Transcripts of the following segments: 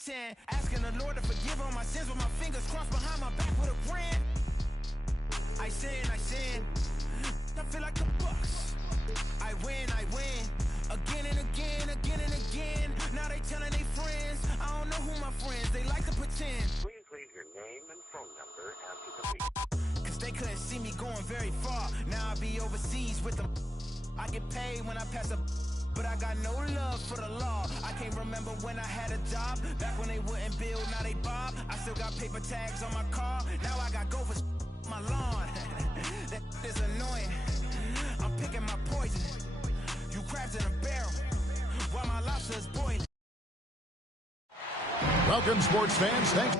pretend. Asking the Lord to forgive all my sins with my fingers crossed behind my back with a grin. I sin. I feel like the Bucks. I win. Again and again. Now they telling their friends. I don't know who my friends, they like to pretend. Please leave your name and phone number after the beep. Cause they couldn't see me going very far. Now I be overseas with them. I get paid when I pass a, but I got no love for the law. I can't remember when I had a job. Back when they wouldn't build, now they bob. I still got paper tags on my car. Now I got gophers my lawn. That is annoying. I'm picking my poison. You crabs in a barrel while my lobster is boiling. Welcome, sports fans. Thanks.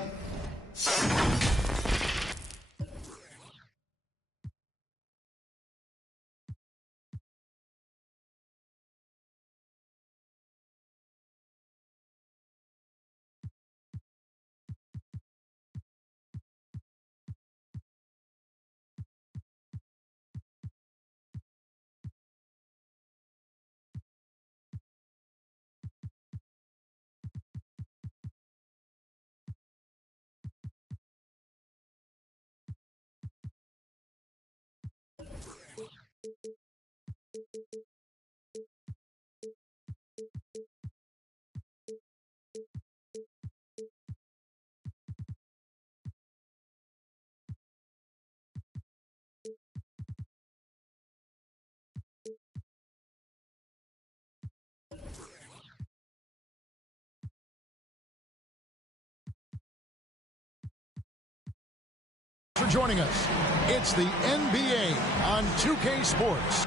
For joining us, it's the NBA on 2K Sports.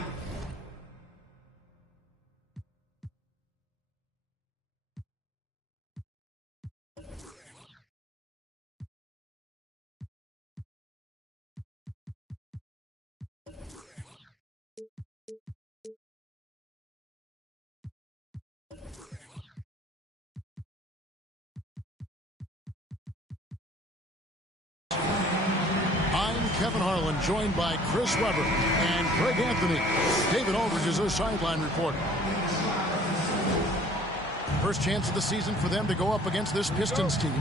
Kevin Harlan, joined by Chris Webber and Craig Anthony. David Aldridge is our sideline reporter. First chance of the season for them to go up against this Pistons team.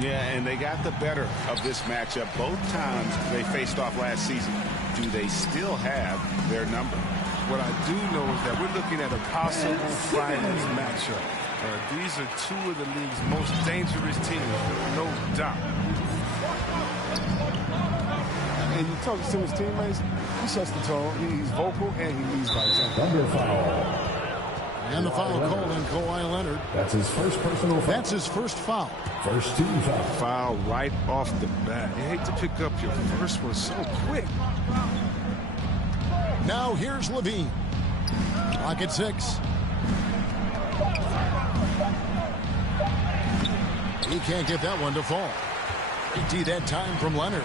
Yeah, and they got the better of this matchup both times they faced off last season. Do they still have their number? What I do know is that we're looking at a possible finals matchup. These are two of the league's most dangerous teams, no doubt. And you talk to some of his teammates, he sets the tone, he's vocal, and he leads by example. Under foul. And the foul called on Kawhi Leonard. That's his first personal foul. That's his first foul. First team foul. Foul right off the bat. You hate to pick up your first one so quick. Now here's Levine. Clock at 6. He can't get that one to fall. AT that time from Leonard.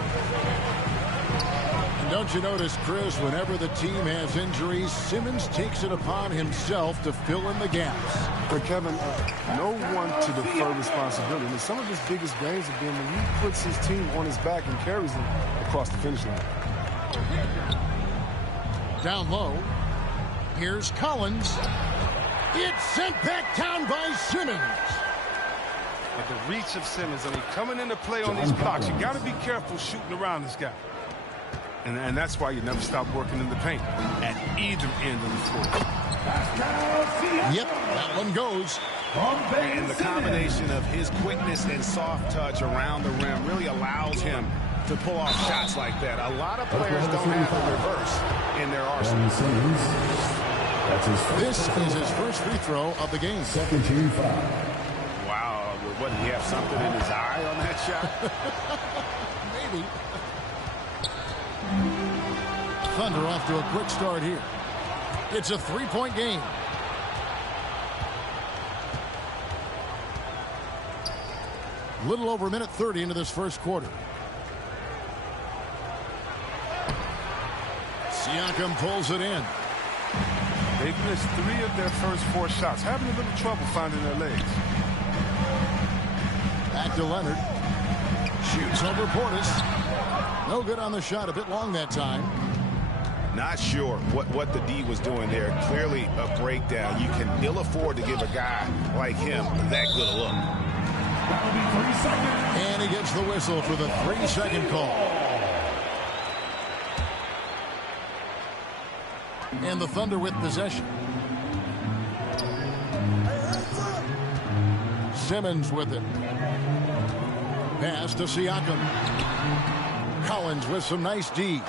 And don't you notice, Chris, whenever the team has injuries, Simmons takes it upon himself to fill in the gaps. For Kevin, no one to defer responsibility. And some of his biggest games have been when he puts his team on his back and carries them across the finish line. Down low. Here's Collins. It's sent back down by Simmons. But the reach of Simmons, I mean, coming into play on these blocks, you got to be careful shooting around this guy. And that's why you never stop working in the paint at either end of the floor. Yep, that one goes. And the combination of his quickness and soft touch around the rim really allows him to pull off shots like that. A lot of players don't have the reverse in their arsenal. This is his first free throw of the game. Second team foul. Wow, what, did he have something in his eye on that shot? Maybe. Thunder off to a quick start here. It's a three-point game. Little over a minute 30 into this first quarter. Siakam pulls it in. They've missed 3 of their first 4 shots, having a little trouble finding their legs. Back to Leonard. Shoots over Portis. No good on the shot, a bit long that time. Not sure what the D was doing there. Clearly a breakdown. You can ill afford to give a guy like him that good a look. And he gets the whistle for the 3-second call. And the Thunder with possession. Simmons with it. Pass to Siakam. Collins with some nice D.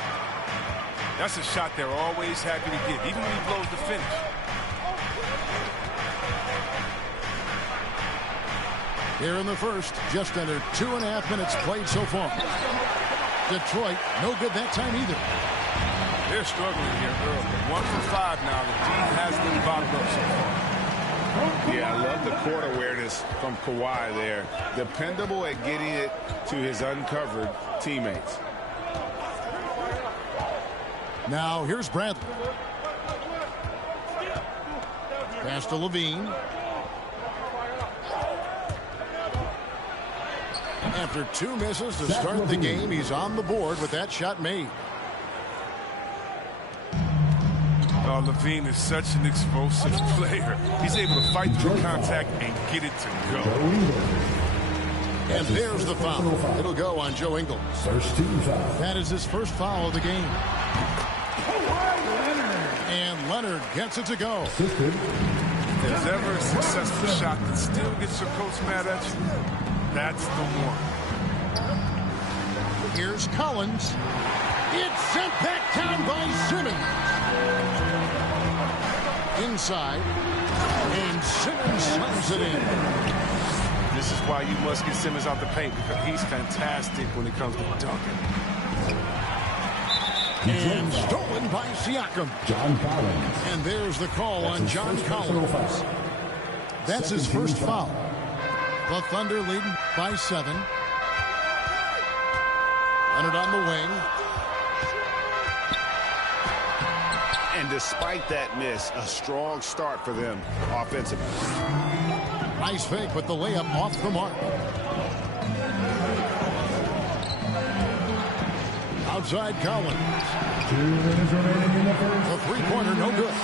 That's a shot they're always happy to get, even when he blows the finish. Here in the first, just under 2.5 minutes played so far. Detroit, no good that time either. They're struggling here early. 1 for 5 now. The team has been bottled up so far. Yeah, I love the court awareness from Kawhi there. Dependable at getting it to his uncovered teammates. Now here's Bradley. Pass to Levine. After 2 misses to start the game, he's on the board with that shot made. Levine is such an explosive player. He's able to fight through contact and get it to go. And there's the foul. It'll go on Joe Ingles. First team foul. That is his first foul of the game. And Leonard gets it to go. If there's ever a successful shot that still gets your coach mad at you, that's the one. Here's Collins. It's sent back down by Simmons. Inside, and Simmons slams it in. This is why you must get Simmons out the paint, because he's fantastic when it comes to dunking. And stolen by Siakam. John Collins. And there's the call on John Collins. That's his first foul. The Thunder leading by 7. Leonard on the wing. And despite that miss, a strong start for them offensively. Nice fake, but the layup off the mark. Outside Collins. 2 minutes remaining in the first. The three-pointer, no good.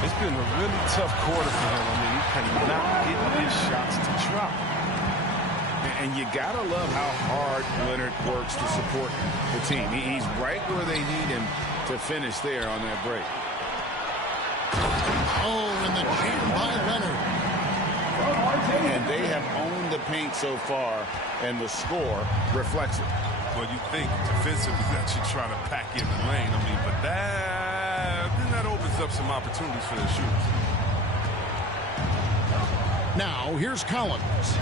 It's been a really tough quarter for him. I mean, he cannot get his shots to drop. And you gotta love how hard Leonard works to support the team. He's right where they need him to finish there on that break. Oh, and the jam by Leonard. And they have owned the paint so far, and the score reflects it. Well, you think defensively that you're trying to pack in the lane. I mean, but that opens up some opportunities for their shooters. Now, here's Collins.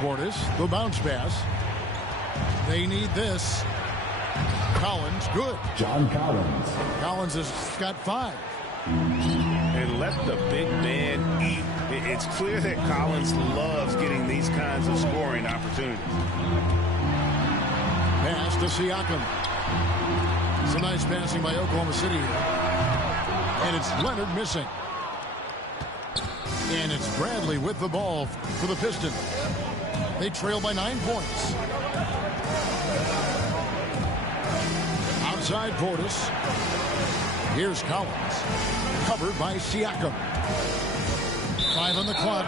Portis, the bounce pass. They need this. Collins, good. John Collins. Collins has got 5. And let the big man eat. It's clear that Collins loves getting these kinds of scoring opportunities. Pass to Siakam. Some nice passing by Oklahoma City here. And it's Leonard missing. And it's Bradley with the ball for the Pistons. They trail by 9 points. Outside Portis. Here's Collins. Covered by Siakam. 5 on the clock.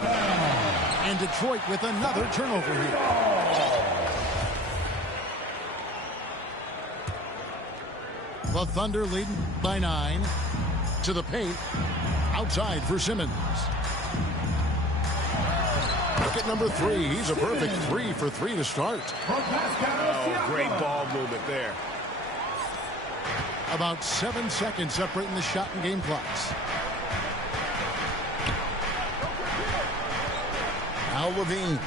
And Detroit with another turnover here. The Thunder leading by 9. To the paint. Outside for Simmons. Bucket number 3. He's a perfect 3 for 3 to start. Oh, great ball movement there. About 7 seconds separating the shot and game clocks. Al Levine.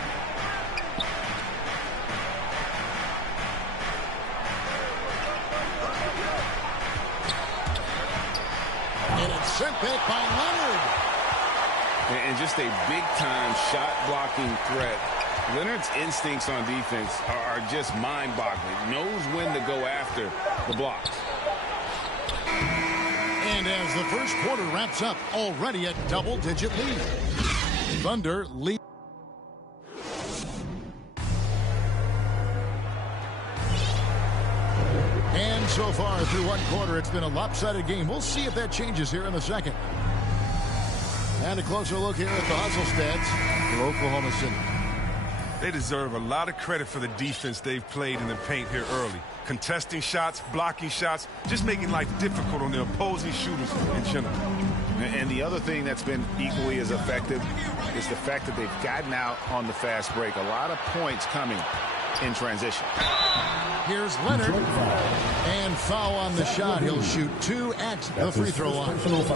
And it's sent back by Leonard. And just a big-time shot-blocking threat. Leonard's instincts on defense are just mind-boggling. Knows when to go after the blocks. And as the first quarter wraps up, already a double-digit lead. Thunder lead. And so far through one quarter. It's been a lopsided game. We'll see if that changes here in the second. And a closer look here at the hustle stats for Oklahoma City. They deserve a lot of credit for the defense they've played in the paint here early. Contesting shots, blocking shots, just making life difficult on the opposing shooters in general. And the other thing that's been equally as effective is the fact that they've gotten out on the fast break. A lot of points coming in transition. Here's Leonard. And foul on the shot. He'll shoot 2 at the free throw line. First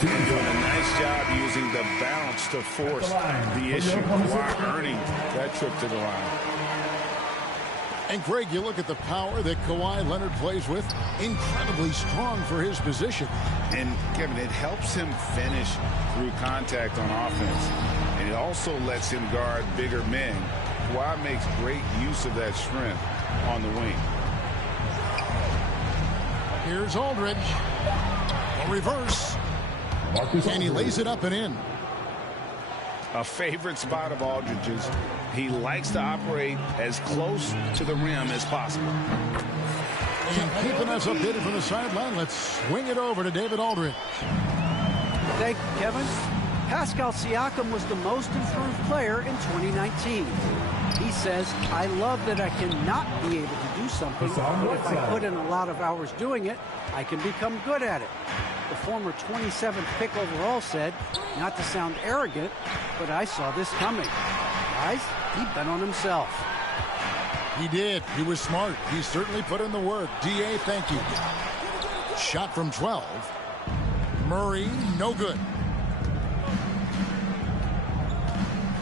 team. Doing a nice job using the bounce to force the issue while earning that trip to the line. And Greg, you look at the power that Kawhi Leonard plays with. Incredibly strong for his position. And Kevin, it helps him finish through contact on offense. And it also lets him guard bigger men. Kawhi makes great use of that strength on the wing. Here's Aldridge. A reverse. And he lays it up and in. A favorite spot of Aldridge's. He likes to operate as close to the rim as possible. And keeping us updated from the sideline, let's swing it over to David Aldridge. Thank you, Kevin. Pascal Siakam was the most improved player in 2019. He says, I love that I cannot be able to do something, but if I put in a lot of hours doing it, I can become good at it. The former 27th pick overall said, not to sound arrogant, but I saw this coming. Guys, he bet on himself. He did. He was smart. He certainly put in the work. D.A., thank you. Shot from 12. Murray, no good.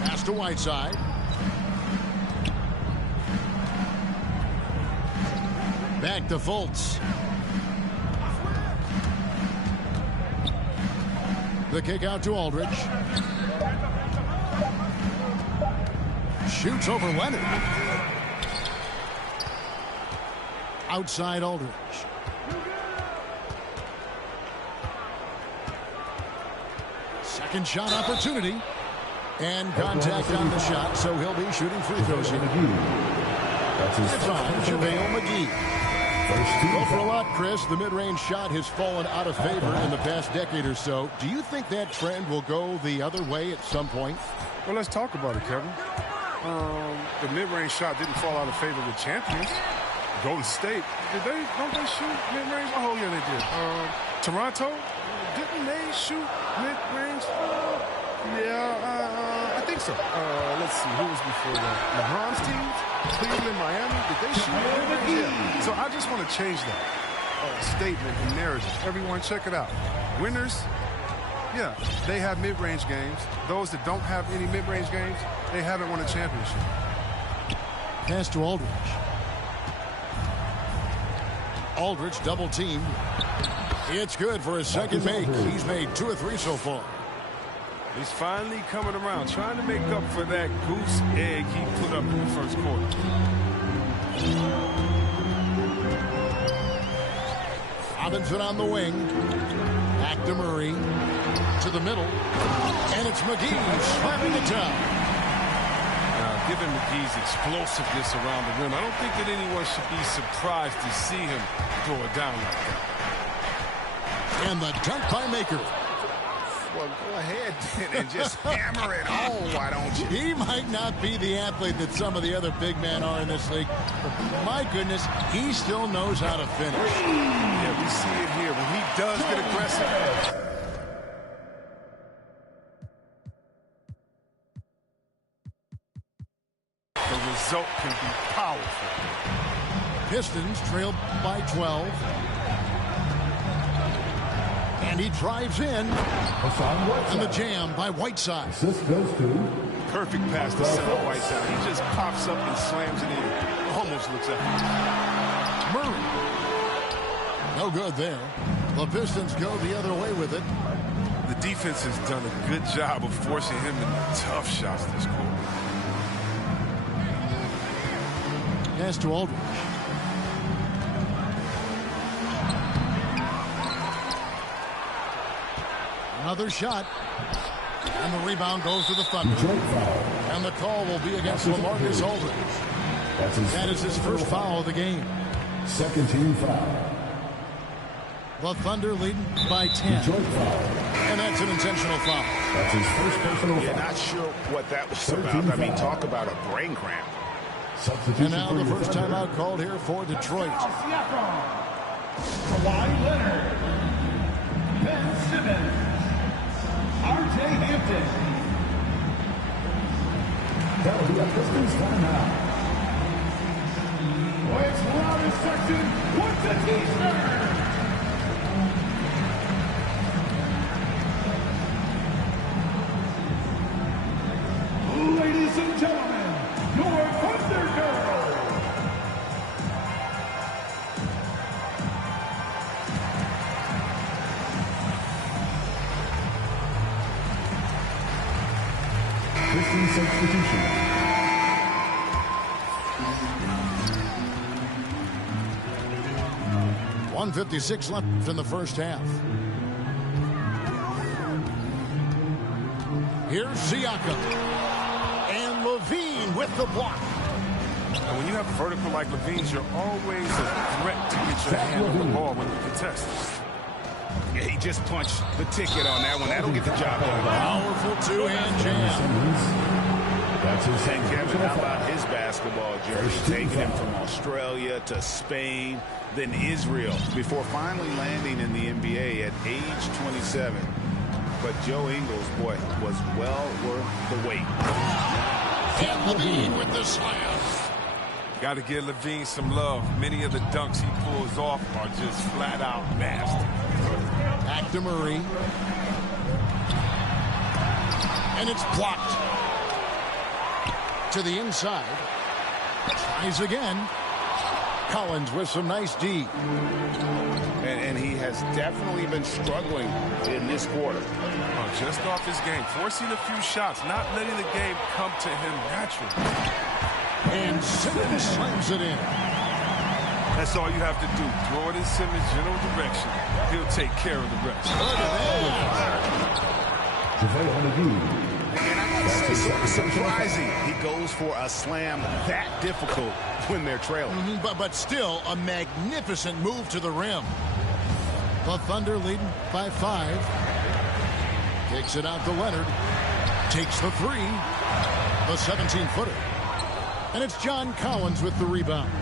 Pass to Whiteside. Back to Fultz. The kick out to Aldridge. Shoots over Leonard. Outside Aldridge. Second shot opportunity. And contact on the shot, so he'll be shooting free throws here. It's on JaVale McGee. Go for a lot, Chris. The mid-range shot has fallen out of favor in the past decade or so. Do you think that trend will go the other way at some point? Well, let's talk about it, Kevin. The mid-range shot didn't fall out of favor with champions. Golden State, don't they shoot mid-range? Oh, yeah, they did. Toronto, didn't they shoot mid-range? Yeah, I think so. Let's see, who was before that? LeBron's teams? Cleveland, Miami, did they shoot mid-range? Yeah. So I just want to change that statement and narrative. Everyone, check it out. Winners, yeah, they have mid-range games. Those that don't have any mid-range games, they haven't won a championship. Pass to Aldridge. Aldridge double teamed. It's good for his second make. He's made 2 of 3 so far. He's finally coming around, trying to make up for that goose egg he put up in the first quarter. Robinson on the wing. Back to Murray. To the middle. And it's McGee slapping it down. Given McGee's explosiveness around the rim, I don't think that anyone should be surprised to see him throw it down like that. And the dunk by Maker. Well, go ahead and just hammer it home, why don't you? He might not be the athlete that some of the other big men are in this league, but my goodness, he still knows how to finish. Yeah, we see it here. When he does get aggressive, the result can be powerful. Pistons trailed by 12. And he drives in. And the jam by Whiteside. Assist goes to Perfect pass to center Whiteside. He just pops up and slams it in. Almost looks at him. Murray. No good there. The Pistons go the other way with it. The defense has done a good job of forcing him into tough shots this quarter. Pass to Aldridge. Another shot. And the rebound goes to the Thunder. And the call will be against LaMarcus Aldridge. That is his first foul of the game. Second team foul. The Thunder leading by 10. Detroit foul. And that's an intentional foul. That's his first personal foul. You're not sure what that was about. I mean, talk about a brain cramp. Substitution And now for the your first Thunder. timeout called here for Detroit. Kawhi Leonard, Ben Simmons, R.J. Hampton. That'll be a Pistons timeout. It's loudest section. What's a T-shirt? Ladies and gentlemen, your Thunder Girls. Pistons substitution. .156 left in the first half. Here's Siakam. And Levine with the block. And when you have a vertical like Levine's, you're always a threat to get your hand on the ball when you contest. Yeah, he just punched the ticket on that one. That'll get the job done. Powerful two-hand jam. That's his And Kevin, how about his basketball journey? Taking him from Australia to Spain, then Israel, before finally landing in the NBA at age 27. But Joe Ingles, boy, was well worth the wait. And Levine with the slam. Got to give Levine some love. Many of the dunks he pulls off are just flat out nasty. Back to Murray. And it's blocked. To the inside. Tries again. Collins with some nice D. And he has definitely been struggling in this quarter. Just off his game, forcing a few shots, not letting the game come to him naturally. And Simmons slams it in. That's all you have to do. Throw it in Simmons' general direction. He'll take care of the rest. Look at JaVale McGee. And I might say sort of surprising. He goes for a slam that difficult when they're trailing. But still a magnificent move to the rim. The Thunder leading by 5. Takes it out to Leonard. Takes the 3. The 17-footer. And it's John Collins with the rebound.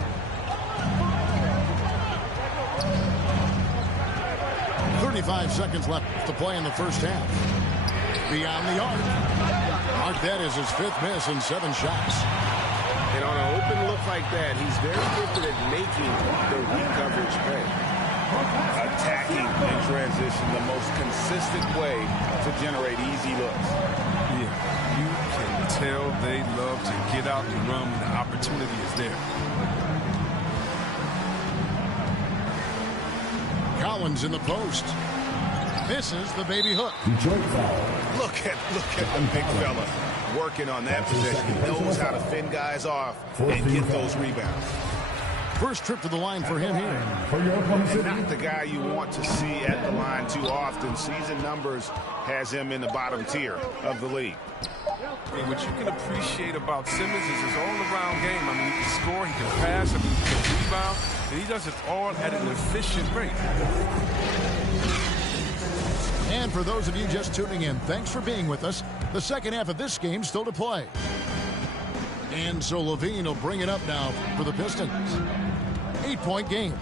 .35 seconds left to play in the first half. Beyond the arc. Mark that as his 5th miss in 7 shots. And on an open look like that, he's very gifted at making the weak coverage pay. Attacking in transition, the most consistent way to generate easy looks. Yeah, you can tell they love to get out and run when the opportunity is there. Collins in the post. Misses the baby hook. Detroit foul. Look at the big fella working on that possession. He knows how to fend guys off and get those rebounds. First trip to the line for him here. For your opponent, Not the guy you want to see at the line too often. Season numbers has him in the bottom tier of the league. And what you can appreciate about Simmons is his all-around game. I mean, he can score, he can pass, he can rebound, and he does it all at an efficient rate. And for those of you just tuning in, thanks for being with us. The second half of this game still to play. And so Levine will bring it up now for the Pistons. 8-point game.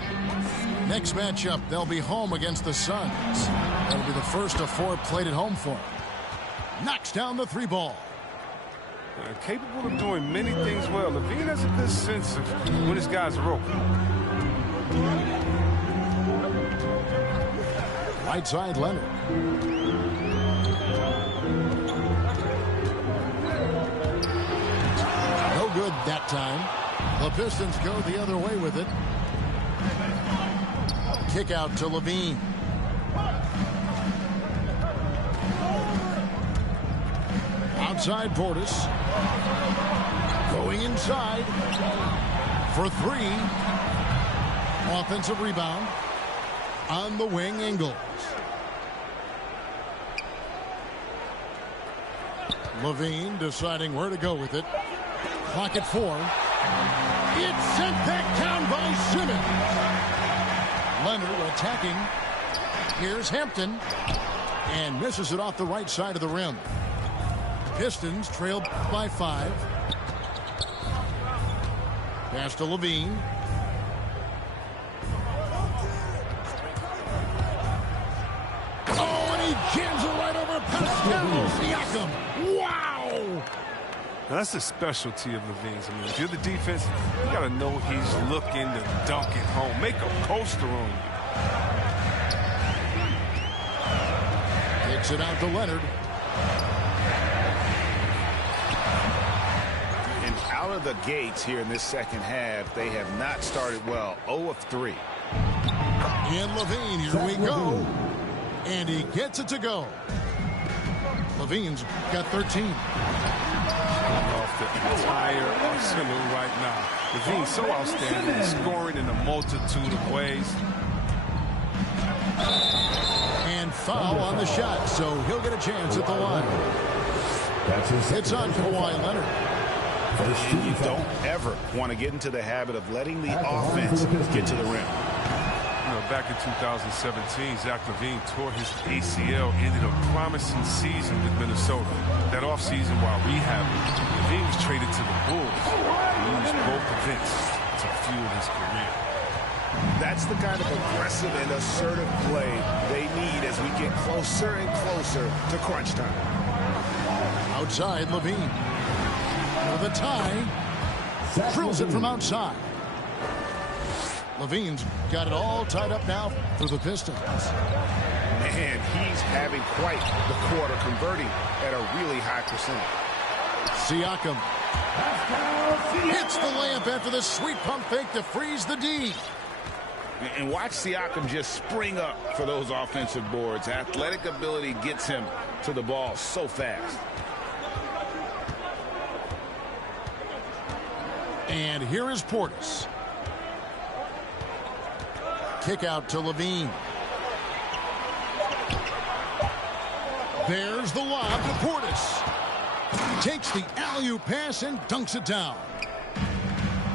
Next matchup, they'll be home against the Suns. That'll be the first of 4 played at home for them. Knocks down the 3 ball. Capable of doing many things well. Levine has a good sense of when his guys are open. Right side, Leonard. No good that time. The Pistons go the other way with it. Kick out to Levine. Outside Portis. Going inside for 3. Offensive rebound. On the wing, Ingles. Levine deciding where to go with it. Clock at 4. It's sent back down by Simmons. Leonard attacking. Here's Hampton. And misses it off the right side of the rim. Pistons trailed by 5. Pass to Levine. Oh, and he jams it right over Pascal Siakam. Wow! Now, that's the specialty of Levine's. I mean, if you're the defense, you got to know he's looking to dunk it home. Make a coaster on you. Takes it out to Leonard. And out of the gates here in this second half, they have not started well. 0 of 3. And Levine, here we go. And he gets it to go. Levine's got 13. Off the entire arsenal right now. Levine's so outstanding, scoring in a multitude of ways. And foul on the shot, so he'll get a chance at the line. It's on Kawhi Leonard. And you don't ever want to get into the habit of letting the offense get to the rim. You know, back in 2017, Zach LaVine tore his ACL, ended a promising season with Minnesota. That offseason, while rehabbing, LaVine was traded to the Bulls. He used both events to fuel his career. That's the kind of aggressive and assertive play they need as we get closer and closer to crunch time. Outside, Levine. For the tie. Drills it from outside. Levine's got it all tied up now for the Pistons. Man, he's having quite the quarter, converting at a really high percent. Siakam hits the layup after the sweet pump fake to freeze the D. And watch Siakam just spring up for those offensive boards. Athletic ability gets him to the ball so fast. And here is Portis. Kick out to Levine. There's the lob to Portis. Takes the alley-oop pass and dunks it down.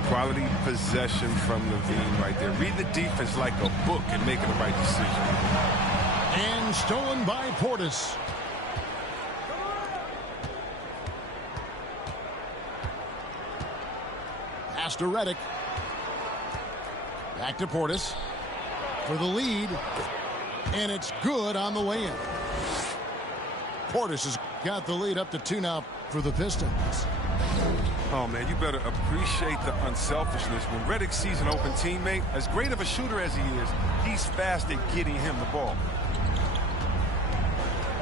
Quality possession from LaVine right there. Read the defense like a book and making the right decision. And stolen by Portis. Pass to Redick. Back to Portis for the lead. And it's good on the way in. Portis has got the lead up to 2 now for the Pistons. Oh, man, you better appreciate the unselfishness. When Redick sees an open teammate, as great of a shooter as he is, he's fast at getting him the ball.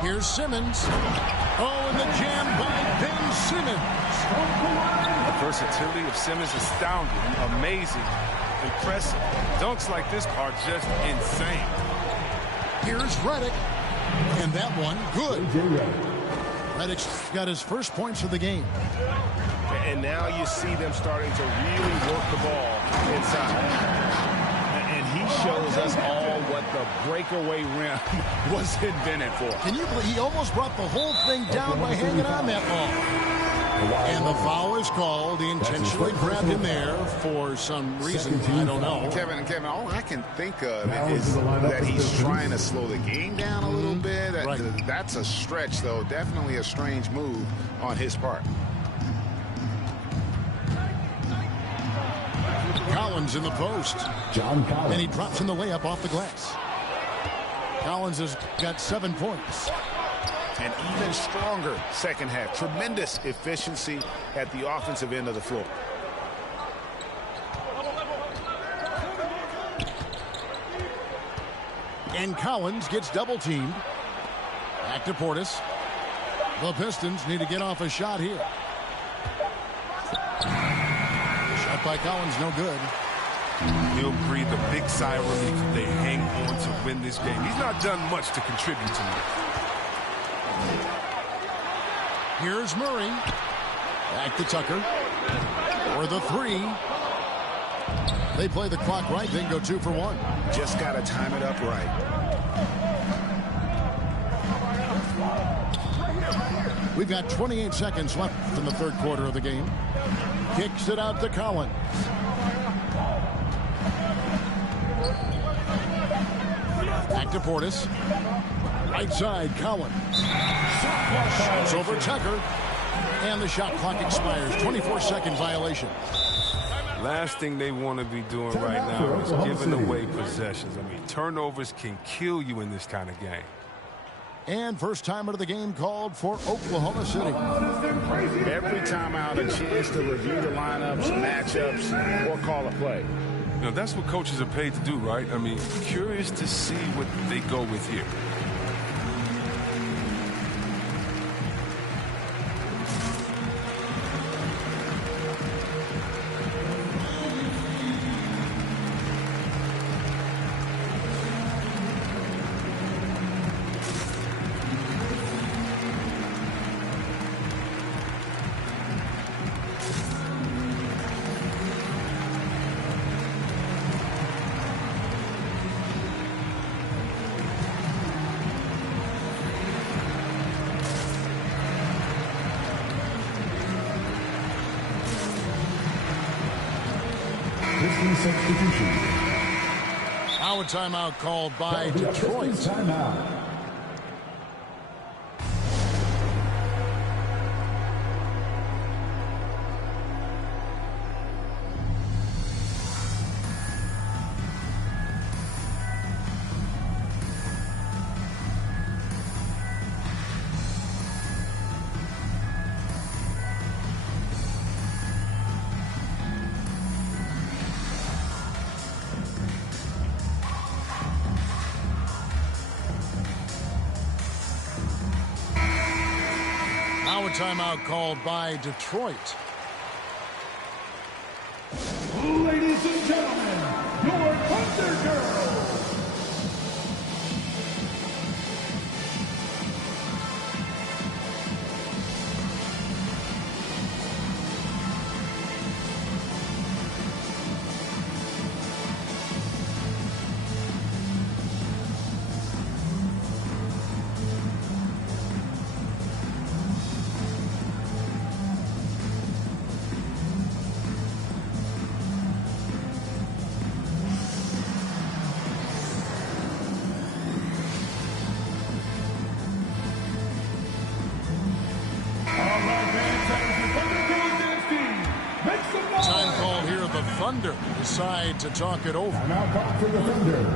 Here's Simmons. Oh, and the jam by Ben Simmons. The versatility of Simmons is astounding, amazing, impressive. Dunks like this are just insane. Here's Redick. And that one, good. Redick's got his first points of the game. And now you see them starting to really work the ball inside. And he shows us all what the breakaway rim was invented for. Can you believe he almost brought the whole thing down by hanging on that ball? And the foul is called. He intentionally grabbed him there for some reason. I don't know. Kevin, all I can think of is that he's trying to slow the game down a little bit. Right. That's a stretch, though. Definitely a strange move on his part. Collins in the post. John Collins. And he drops in the layup off the glass. Collins has got 7 points. An even stronger second half. Tremendous efficiency at the offensive end of the floor. And Collins gets double teamed. Back to Portis. The Pistons need to get off a shot here. Shot by Collins, no good. He'll breathe a big sigh of relief if they hang on to win this game. He's not done much to contribute tonight. Here's Murray. Back to Tucker. For the 3. They play the clock right, then go 2 for 1. Just got to time it up right. We've got 28 seconds left in the third quarter of the game. Kicks it out to Collins. Back to Portis. Right side, Collins. Shoots over Tucker. And the shot clock expires. 24-second violation. Last thing they want to be doing right now is giving away possessions. I mean, turnovers can kill you in this kind of game. And first time out of the game called for Oklahoma City. Every timeout, a chance to review the lineups, matchups, or call a play. You know, that's what coaches are paid to do, right? I mean, curious to see what they go with here. Substitution. Now a timeout called by Detroit. Timeout. Now a timeout called by Detroit. Ladies and gentlemen, your Thunder Girls. Time called here. The Thunder decide to talk it over. Now call for the Thunder.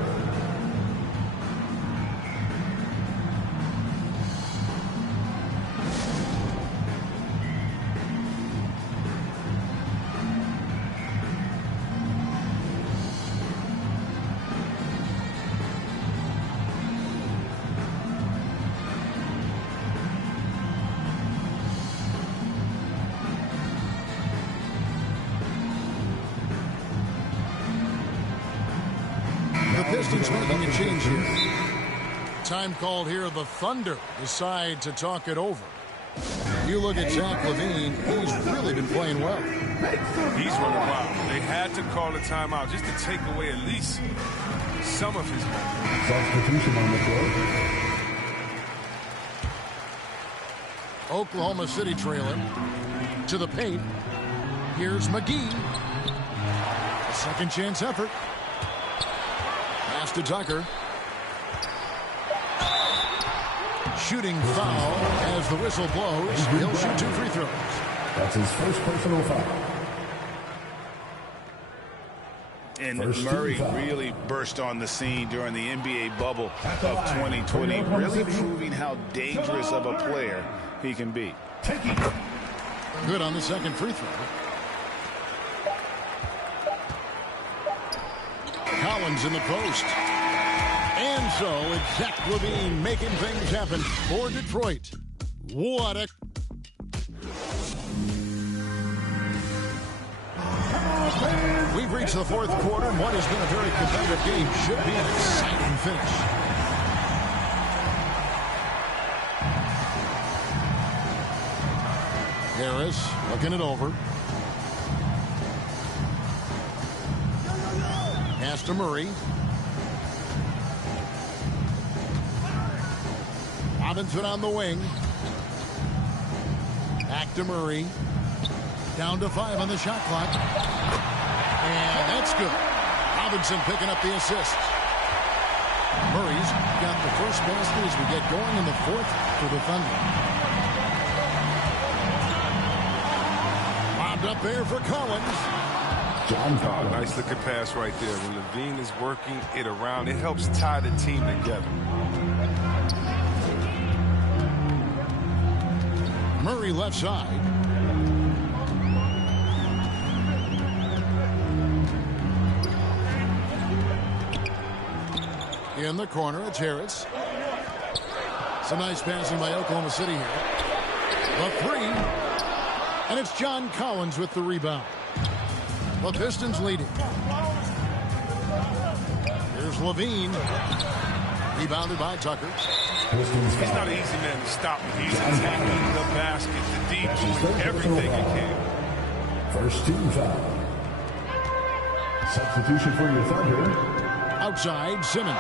Pistons making a change here. Time called here. The Thunder decide to talk it over. You look at Zach LaVine. He's really been playing well. He's running wild. They had to call a timeout just to take away at least some of his ball. Substitution on the floor. Oklahoma City trailing to the paint. Here's McGee. Second chance effort. Pass to Tucker. Shooting foul as the whistle blows. He'll shoot 2 free throws. That's his first personal foul. And Murray really burst on the scene during the NBA bubble of 2020, really proving how dangerous of a player he can be. Good on the second free throw. Collins in the post. And so it's Zach LaVine making things happen for Detroit. What a... We've reached the fourth quarter, and what has been a very competitive game should be an exciting finish. Harris looking it over. Pass to Murray. Robinson on the wing. Back to Murray. Down to 5 on the shot clock. And that's good. Robinson picking up the assist. Murray's got the first basket as we get going in the fourth for the Thunder. Bombed up there for Collins. John Collins. Nice looking pass right there. When Levine is working it around, it helps tie the team together. Murray left side. In the corner, it's Harris. Some nice passing by Oklahoma City here. The three. And it's John Collins with the rebound. The Pistons leading. Here's Levine. Rebounded by Tucker. He's not an easy man to stop. He's attacking the basket, the deep, doing everything he can. First team foul. Substitution for your Thunder. Outside, Simmons.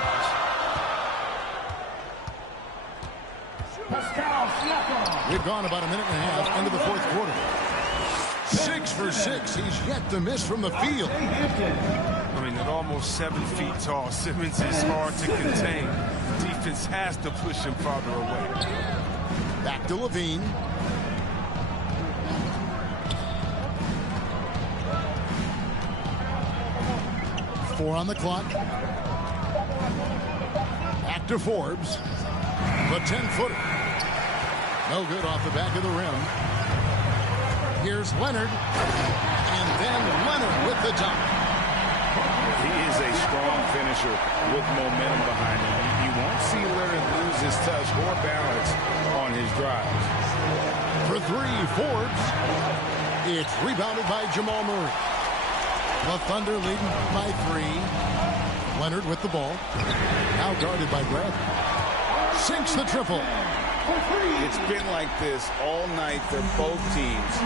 We've gone about a minute and a half into the fourth quarter. 6 for 6. He's yet to miss from the field. I mean, at almost 7 feet tall, Simmons is hard to contain. Defense has to push him farther away. Back to Levine. Four on the clock. Back to Forbes. The 10-footer. No good off the back of the rim. Here's Leonard. And then Leonard with the dunk. He is a strong finisher with momentum behind him. You won't see Leonard lose his touch or balance on his drives. For three, Forbes. It's rebounded by Jamal Murray. The Thunder leading by 3. Leonard with the ball. Now guarded by Brad. Sinks the triple. It's been like this all night for both teams.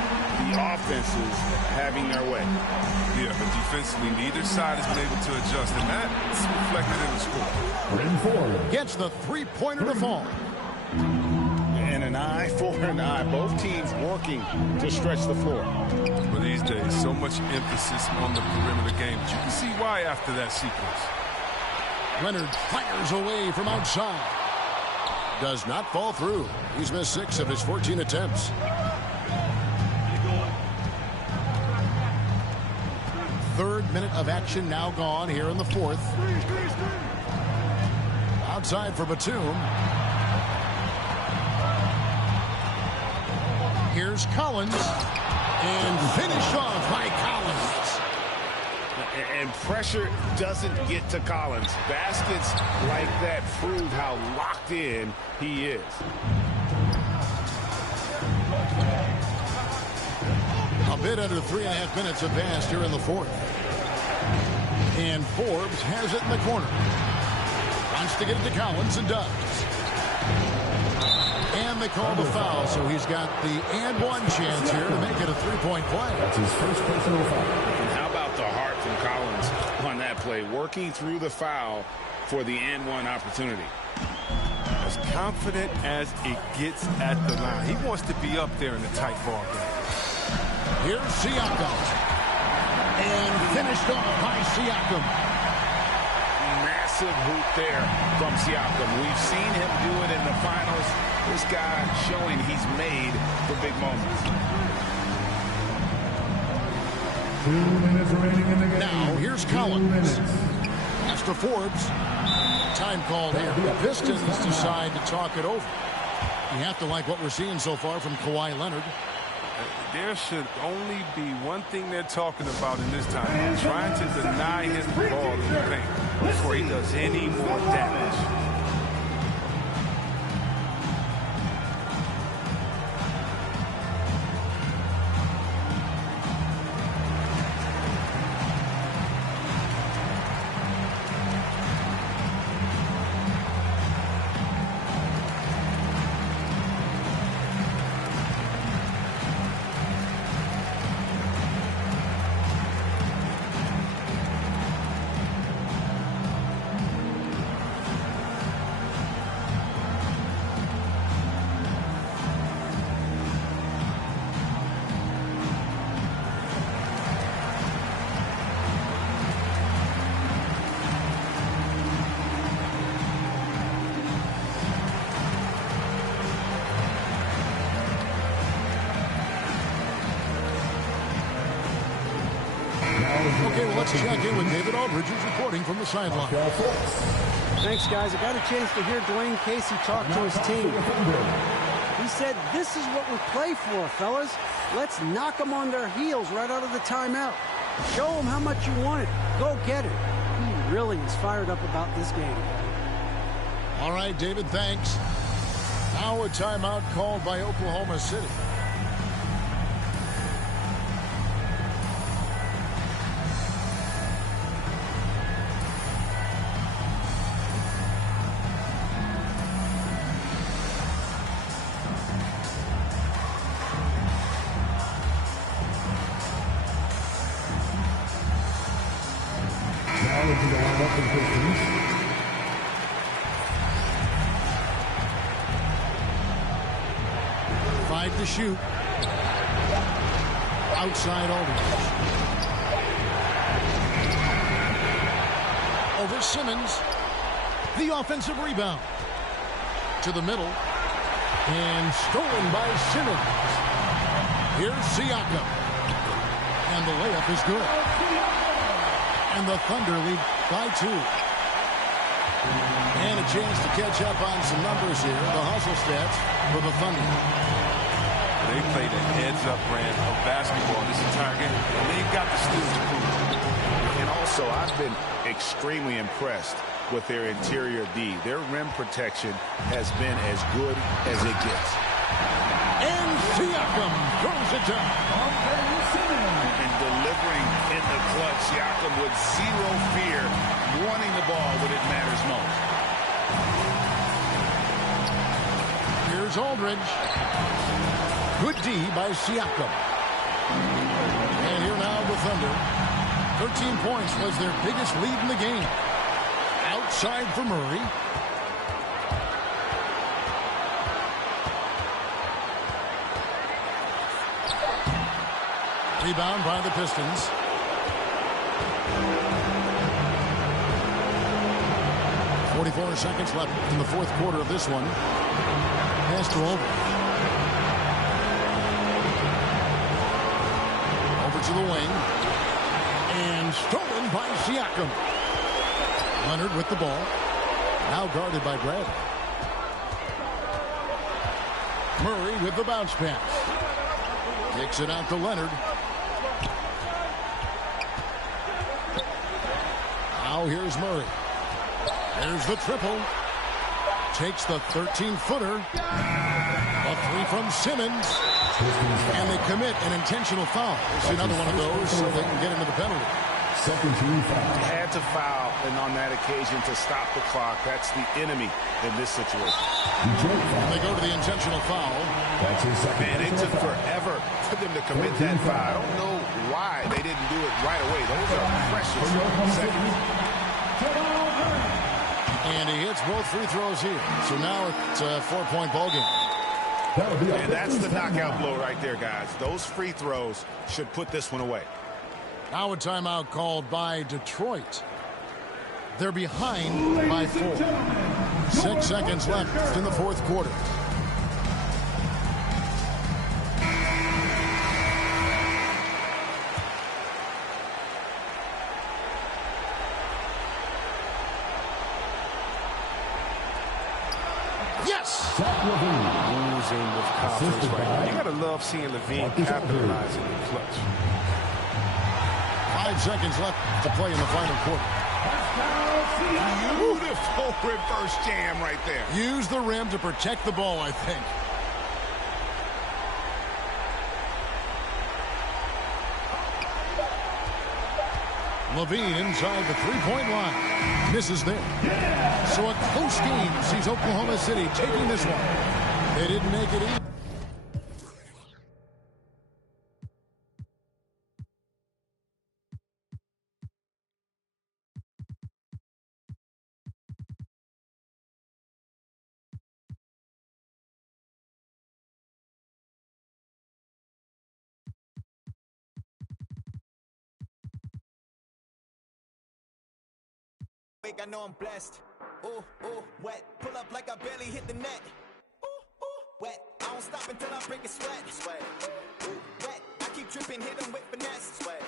The offenses having their way. Yeah, but defensively, neither side has been able to adjust, and that's reflected in the score. Rim 4. Gets the three-pointer to fall. And an eye for an eye. Both teams working to stretch the floor. But these days, so much emphasis on the perimeter game. But you can see why after that sequence. Leonard fires away from outside. Does not fall through. He's missed 6 of his 14 attempts. Third minute of action now gone here in the fourth. Outside for Batum. Here's Collins. And finished off by Collins. And pressure doesn't get to Collins. Baskets like that prove how locked in he is. A bit under 3.5 minutes have passed here in the fourth. And Forbes has it in the corner. Wants to get it to Collins and does. And they call the foul, so he's got the and one chance here to make it a three-point play. That's his first personal foul. And how about the heart from Collins on that play, working through the foul for the and one opportunity. As confident as it gets at the line. He wants to be up there in the tight ball game. Here's Siakam. And finished off by Siakam. Massive hoop there from Siakam. We've seen him do it in the finals. This guy showing he's made for big moments. 2 minutes remaining in the game. Now, here's Collins. Pass to Forbes. Time called here. The Pistons decide to talk it over. You have to like what we're seeing so far from Kawhi Leonard. There should only be one thing they're talking about in this time. Trying to deny him the ball in the paint before he does any more damage. Okay, well, let's check in with David Aldridge, who's reporting from the sideline. Thanks, guys. I got a chance to hear Dwayne Casey talk to his team. He said, this is what we play for, fellas. Let's knock them on their heels right out of the timeout. Show them how much you want it. Go get it. He really is fired up about this game. All right, David, thanks. Now a timeout called by Oklahoma City. To shoot. Outside Aldridge. Over Simmons. The offensive rebound. To the middle. And stolen by Simmons. Here's Siakam. And the layup is good. And the Thunder lead by 2. And a chance to catch up on some numbers here. The hustle stats for the Thunder. They played a heads-up brand of basketball this entire game, and they've got the skills to prove it. And also, I've been extremely impressed with their interior D. Their rim protection has been as good as it gets. And Siakam throws it down. And delivering in the clutch, Siakam with zero fear, wanting the ball when it matters most. Here's Aldridge. Good D by Siakam. And here now the Thunder. 13 points was their biggest lead in the game. Outside for Murray. Rebound by the Pistons. .44 seconds left in the fourth quarter of this one. Pass to Aldridge. To the wing. And stolen by Siakam. Leonard with the ball. Now guarded by Bradley. Murray with the bounce pass. Kicks it out to Leonard. Now here's Murray. There's the triple. Takes the 13-footer. A three from Simmons. And they commit an intentional foul. It's another one of those so they can get into the penalty. Second team foul. Had to foul, and on that occasion to stop the clock. That's the enemy in this situation. And they go to the intentional foul. That's his second. Man, it took forever for them to commit that foul. I don't know why they didn't do it right away. Those are precious seconds. And he hits both free throws here. So now it's a 4-point ball game. And that's the knockout blow right there, guys. Those free throws should put this one away. Now a timeout called by Detroit. They're behind by 4. 6 seconds left in the fourth quarter. Yes! Losing with confidence right now. You gotta love seeing Levine capitalizing in the clutch. 5 seconds left to play in the final quarter. Beautiful reverse jam right there. Use the rim to protect the ball, I think. Levine inside the three-point line. Misses there. So a close game sees Oklahoma City taking this one. They didn't make it easy. I know I'm blessed. Ooh, ooh, wet. Pull up like I barely hit the net. Ooh, ooh, wet. I don't stop until I break a sweat. Sweat. Ooh, wet. I keep tripping, hit them with finesse. Sweat.